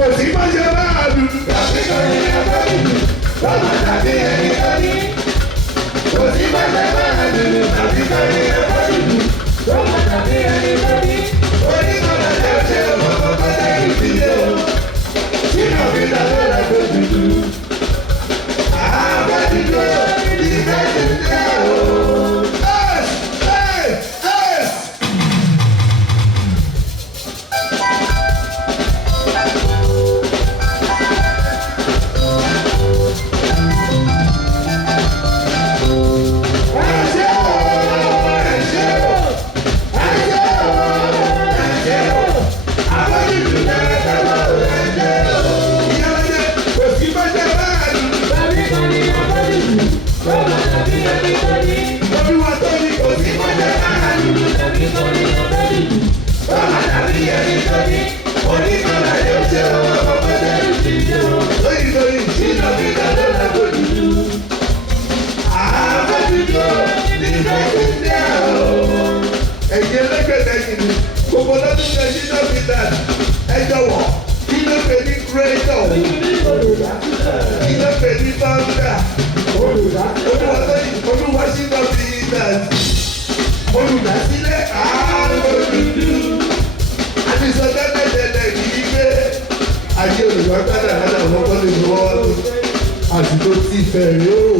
kò sí bọ́jọ́ máa dùn. Tàbí kò ní ẹgbẹ́ ìlú, lọ́mọ tàbí ẹni tó ní. Kò sí bọ́jọ́ máa dùn. Tàbí kò ní ẹgbẹ́ ìlú, lọ́mọ tàbí ẹni tó ní. Oníkọ̀ọ́lá lè ṣe ọmọ kọ́kọ́ lẹ́yìn ìdílé o. Sínú mi lọ́wọ́ rẹ̀ kò dùdú. Àbájúdó ìfẹ́ ti tẹ́ o. Gbogbo lọ́dún ṣe ṣínà fìdán ẹ jọ̀wọ́ kí ló pè ní creator kí ló pè ní founder olúwa ṣínà fìdán olùdásílẹ̀ àlòdùdú àtisọ́jọ́ tẹ̀lé kìí gbé ayé olùwàgbádà lára àwọn ọmọdé ni wọ́n àti tó ti fẹ̀rẹ̀ o.